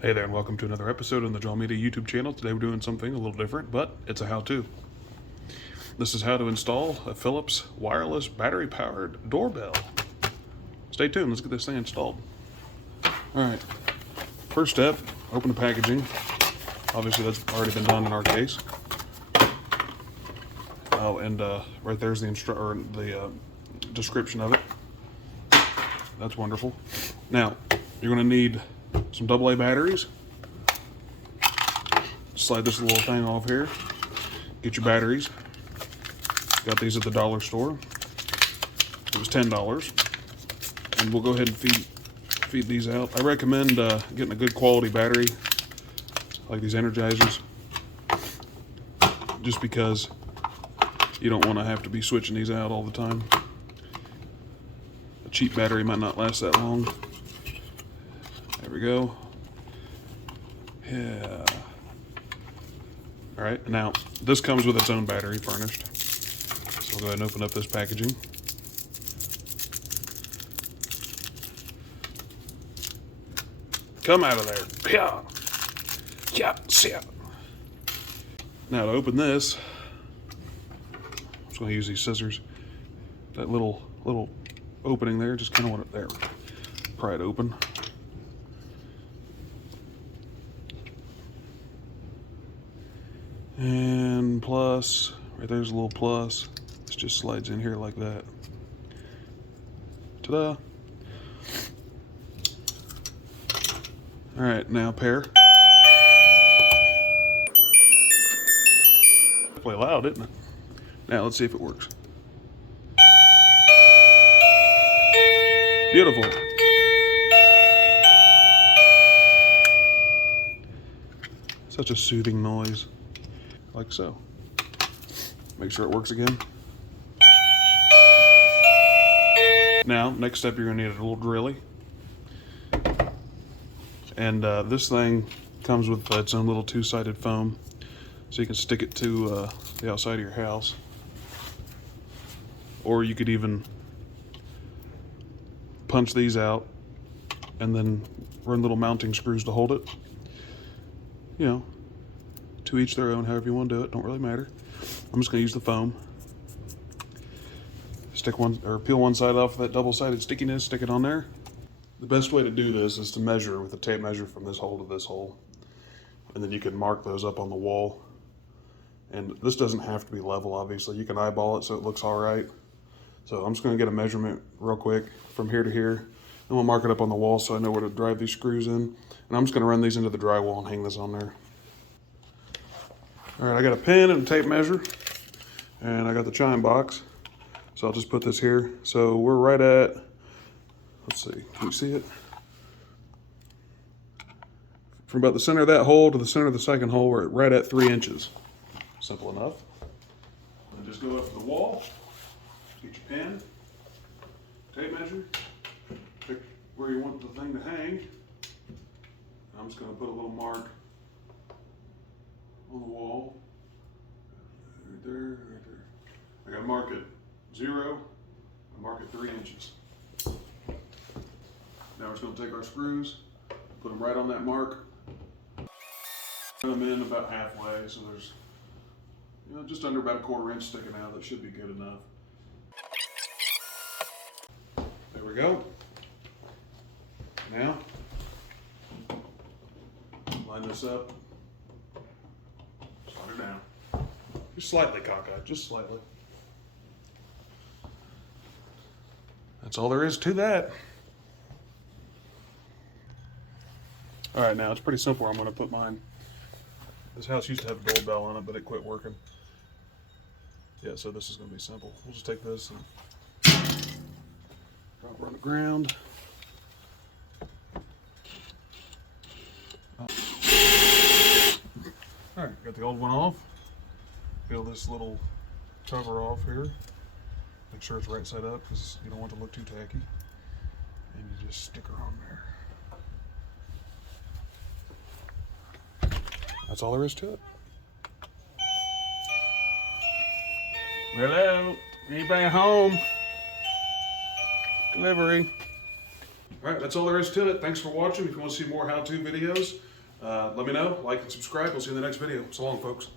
Hey there, and welcome to another episode on the Jaw Media YouTube channel. Today we're doing something a little different, but it's a how-to. This is how to install a Philips wireless battery-powered doorbell. Stay tuned, let's get this thing installed. Alright, first step, open the packaging. Obviously that's already been done in our case. Oh, and right there's the description of it. That's wonderful. Now, you're going to need some AA batteries. Slide this little thing off here. Get your batteries. Got these at the dollar store. It was $10. And we'll go ahead and feed these out. I recommend getting a good quality battery, like these Energizers, just because you don't want to have to be switching these out all the time. A cheap battery might not last that long. There we go. Yeah. All right, now this comes with its own battery furnished. So we'll go ahead and open up this packaging. Come out of there. Yeah. Yeah. Yeah. Now to open this, I'm just going to use these scissors. That little opening there, just kind of want it there. Pry it open. And plus, right there's a little plus. This just slides in here like that. Ta-da! All right, now pair. Definitely loud, isn't it? Now let's see if it works. Beautiful. Such a soothing noise. Like so. Make sure it works again. Now, next step, you're going to need a little drilly. And this thing comes with its own little two-sided foam, so you can stick it to the outside of your house. Or you could even punch these out and then run little mounting screws to hold it. You know, to each their own, however you want to do it, don't really matter. I'm just going to use the foam. Stick one, or peel one side off of that double-sided stickiness, stick it on there. The best way to do this is to measure with a tape measure from this hole to this hole. And then you can mark those up on the wall. And this doesn't have to be level, obviously. You can eyeball it so it looks all right. So I'm just going to get a measurement real quick from here to here. And we'll mark it up on the wall so I know where to drive these screws in. And I'm just going to run these into the drywall and hang this on there. All right, I got a pen and a tape measure, and I got the chime box. So I'll just put this here. So we're right at, let's see, can you see it? From about the center of that hole to the center of the second hole, we're right at 3 inches. Simple enough. And just go up to the wall, get your pen, tape measure, pick where you want the thing to hang. I'm just going to put a little mark on the wall. Right there, right there. I got to mark it 0, I mark it 3 inches. Now we're just going to take our screws, put them right on that mark, put them in about halfway, so there's just under about a 1/4 inch sticking out. That should be good enough. There we go. Now, line this up, slide her down. Just slightly cockeyed, just slightly. That's all there is to that. All right, now it's pretty simple. I'm going to put mine. This house used to have a doorbell on it, but it quit working. Yeah, so this is going to be simple. We'll just take this and drop her on the ground. All right, got the old one off. Peel this little cover off here. Make sure it's right side up because you don't want it to look too tacky. And you just stick her on there. That's all there is to it. Hello, anybody home? Delivery. All right, that's all there is to it. Thanks for watching. If you want to see more how-to videos, let me know. Like and subscribe. We'll see you in the next video. So long, folks.